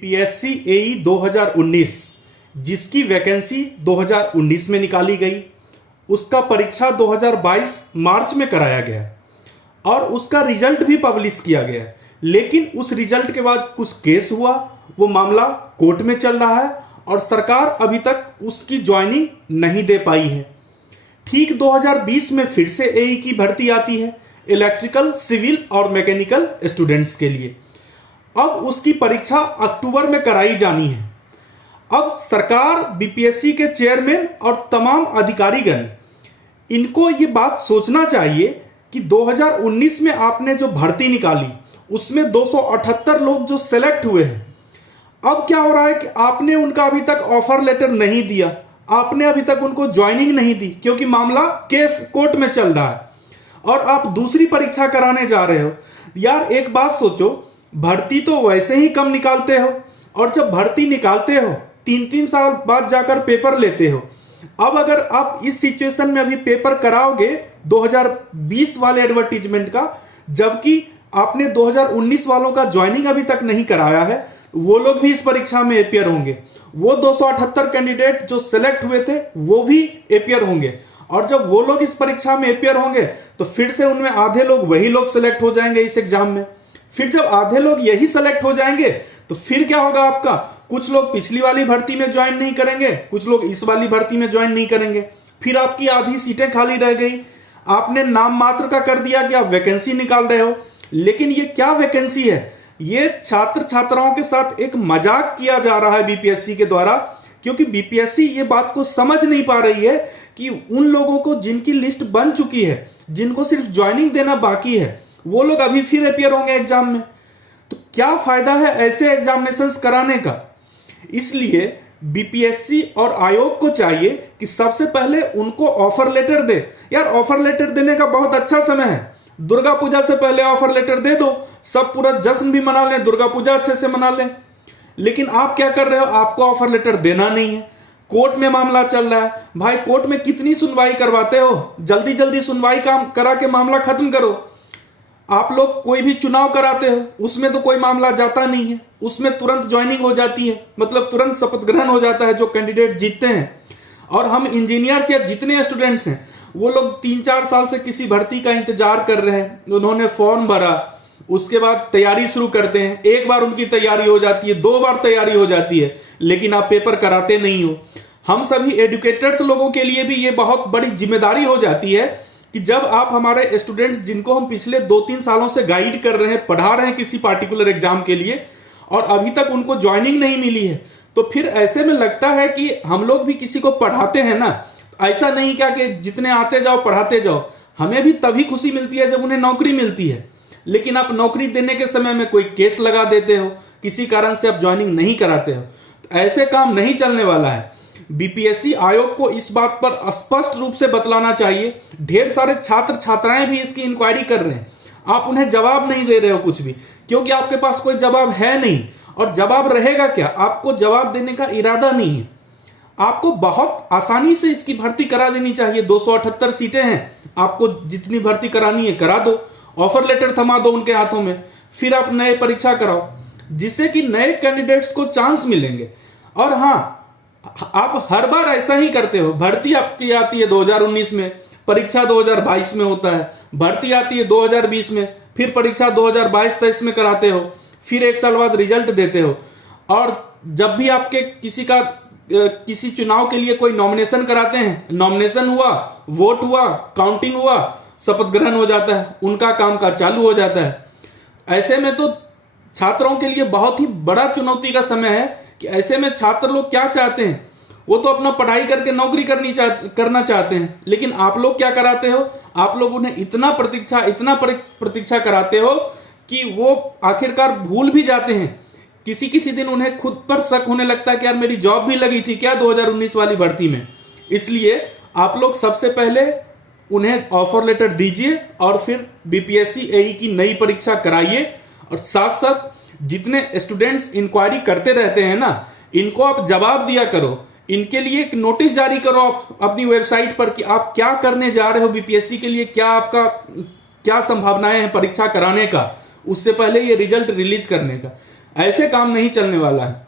BPSC एई 2019 जिसकी vacancy 2019 में निकाली गई, उसका परीक्षा 2022 मार्च में कराया गया और उसका रिजल्ट भी पब्लिश किया गया। लेकिन उस रिजल्ट के बाद कुछ केस हुआ, वो मामला कोर्ट में चल रहा है और सरकार अभी तक उसकी ज्वाइनिंग नहीं दे पाई है। ठीक 2020 में फिर से एई की भर्ती आती है इलेक्ट्रिकल, सिविल और मैकेनिकल स्टूडेंट्स के लिए। अब उसकी परीक्षा अक्टूबर में कराई जानी है। अब सरकार, बीपीएससी के चेयरमैन और तमाम अधिकारीगण, इनको ये बात सोचना चाहिए कि 2019 में आपने जो भर्ती निकाली उसमें 278 लोग जो सेलेक्ट हुए हैं, अब क्या हो रहा है कि आपने उनका अभी तक ऑफर लेटर नहीं दिया, आपने अभी तक उनको ज्वाइनिंग नहीं दी क्योंकि मामला केस कोर्ट में चल रहा है और आप दूसरी परीक्षा कराने जा रहे हो। यार एक बात सोचो, भर्ती तो वैसे ही कम निकालते हो और जब भर्ती निकालते हो 3-3 साल बाद जाकर पेपर लेते हो। अब अगर आप इस सिचुएशन में अभी पेपर कराओगे 2020 वाले एडवर्टीजमेंट का, जबकि आपने 2019 वालों का ज्वाइनिंग अभी तक नहीं कराया है, वो लोग भी इस परीक्षा में अपियर होंगे। वो 278 कैंडिडेट जो सिलेक्ट हुए थे वो भी अपियर होंगे और जब वो लोग इस परीक्षा में अपियर होंगे तो फिर से उनमें आधे लोग वही लोग सिलेक्ट हो जाएंगे इस एग्जाम में। फिर जब आधे लोग यही सेलेक्ट हो जाएंगे तो फिर क्या होगा आपका, कुछ लोग पिछली वाली भर्ती में ज्वाइन नहीं करेंगे, कुछ लोग इस वाली भर्ती में ज्वाइन नहीं करेंगे, फिर आपकी आधी सीटें खाली रह गई। आपने नाम मात्र का कर दिया कि आप वैकेंसी निकाल रहे हो, लेकिन ये क्या वैकेंसी है? ये छात्र छात्राओं के साथ एक मजाक किया जा रहा है बीपीएससी के द्वारा, क्योंकि बीपीएससी ये बात को समझ नहीं पा रही है कि उन लोगों को जिनकी लिस्ट बन चुकी है, जिनको सिर्फ ज्वाइनिंग देना बाकी है, वो लोग अभी फिर अपियर होंगे एग्जाम में। तो क्या फायदा है ऐसे एग्जामिनेशंस कराने का? इसलिए बीपीएससी और आयोग को चाहिए कि सबसे पहले उनको ऑफर लेटर दे। यार ऑफर लेटर देने का बहुत अच्छा समय है, दुर्गा पूजा से पहले ऑफर लेटर दे दो, सब पूरा जश्न भी मना लें, दुर्गा पूजा अच्छे से मना लें। लेकिन आप क्या कर रहे हो, आपको ऑफर लेटर देना नहीं है। कोर्ट में मामला चल रहा है, भाई कोर्ट में कितनी सुनवाई करवाते हो, जल्दी जल्दी सुनवाई काम करा के मामला खत्म करो। आप लोग कोई भी चुनाव कराते हो उसमें तो कोई मामला जाता नहीं है, उसमें तुरंत ज्वाइनिंग हो जाती है, मतलब तुरंत शपथ ग्रहण हो जाता है जो कैंडिडेट जीतते हैं। और हम इंजीनियर्स या जितने स्टूडेंट्स हैं वो लोग 3-4 साल से किसी भर्ती का इंतजार कर रहे हैं, उन्होंने फॉर्म भरा, उसके बाद तैयारी शुरू करते हैं, एक बार उनकी तैयारी हो जाती है, 2 बार तैयारी हो जाती है, लेकिन आप पेपर कराते नहीं हो। हम सभी एडुकेटर्स लोगों के लिए भी ये बहुत बड़ी जिम्मेदारी हो जाती है कि जब आप हमारे स्टूडेंट्स जिनको हम पिछले 2-3 सालों से गाइड कर रहे हैं, पढ़ा रहे हैं किसी पार्टिकुलर एग्जाम के लिए, और अभी तक उनको ज्वाइनिंग नहीं मिली है, तो फिर ऐसे में लगता है कि हम लोग भी किसी को पढ़ाते हैं ना, ऐसा नहीं क्या कि जितने आते जाओ पढ़ाते जाओ। हमें भी तभी खुशी मिलती है जब उन्हें नौकरी मिलती है, लेकिन आप नौकरी देने के समय में कोई केस लगा देते हो, किसी कारण से आप ज्वाइनिंग नहीं कराते हो, तो ऐसे काम नहीं चलने वाला है। बीपीएससी आयोग को इस बात पर स्पष्ट रूप से बतलाना चाहिए। ढेर सारे छात्र छात्राएं भी इसकी इंक्वायरी कर रहे हैं, आप उन्हें जवाब नहीं दे रहे हो कुछ भी, क्योंकि आपके पास कोई जवाब है नहीं, और जवाब रहेगा क्या, आपको जवाब देने का इरादा नहीं है। आपको बहुत आसानी से इसकी भर्ती करा देनी चाहिए। 278 सीटें हैं, आपको जितनी भर्ती करानी है करा दो, ऑफर लेटर थमा दो उनके हाथों में, फिर आप नए परीक्षा कराओ, जिससे कि नए कैंडिडेट्स को चांस मिलेंगे। और हाँ, आप हर बार ऐसा ही करते हो, भर्ती आपकी आती है 2019 में, परीक्षा 2022 में होता है, भर्ती आती है 2020 में, फिर परीक्षा 2022-23 में कराते हो, फिर 1 साल बाद रिजल्ट देते हो। और जब भी आपके किसी चुनाव के लिए कोई नॉमिनेशन कराते हैं, नॉमिनेशन हुआ, वोट हुआ, काउंटिंग हुआ, शपथ ग्रहण हो जाता है, उनका कामकाज चालू हो जाता है। ऐसे में तो छात्रों के लिए बहुत ही बड़ा चुनौती का समय है कि ऐसे में छात्र लोग क्या चाहते हैं, वो तो अपना पढ़ाई करके नौकरी करना चाहते हैं, लेकिन आप लोग क्या कराते हो, आप लोग उन्हें इतना प्रतीक्षा कराते हो कि वो आखिरकार भूल भी जाते हैं। किसी दिन उन्हें खुद पर शक होने लगता है कि यार मेरी जॉब भी लगी थी क्या 2019 वाली भर्ती में। इसलिए आप लोग सबसे पहले उन्हें ऑफर लेटर दीजिए और फिर बीपीएससी एई की नई परीक्षा कराइए। और साथ साथ जितने स्टूडेंट्स इंक्वायरी करते रहते हैं ना, इनको आप जवाब दिया करो, इनके लिए एक नोटिस जारी करो आप अपनी वेबसाइट पर कि आप क्या करने जा रहे हो बीपीएससी के लिए, क्या संभावनाएं हैं परीक्षा कराने का, उससे पहले ये रिजल्ट रिलीज करने का। ऐसे काम नहीं चलने वाला है।